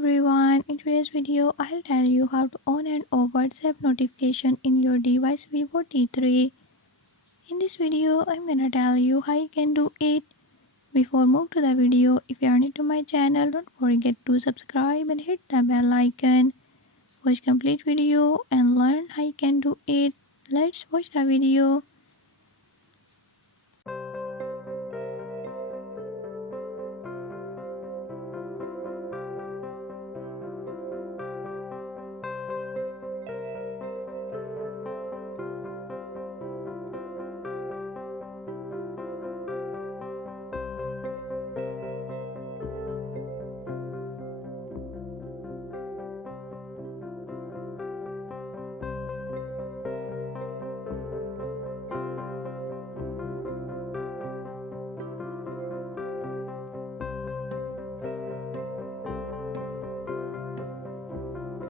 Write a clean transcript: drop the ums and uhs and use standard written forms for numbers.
everyone, in today's video I'll tell you how to on and off WhatsApp notification in your device Vivo T3. In this video I'm gonna tell you how you can do it. Before move to the video, if you are new to my channel, don't forget to subscribe and hit the bell icon. Watch complete video and learn how you can do it. Let's watch the video.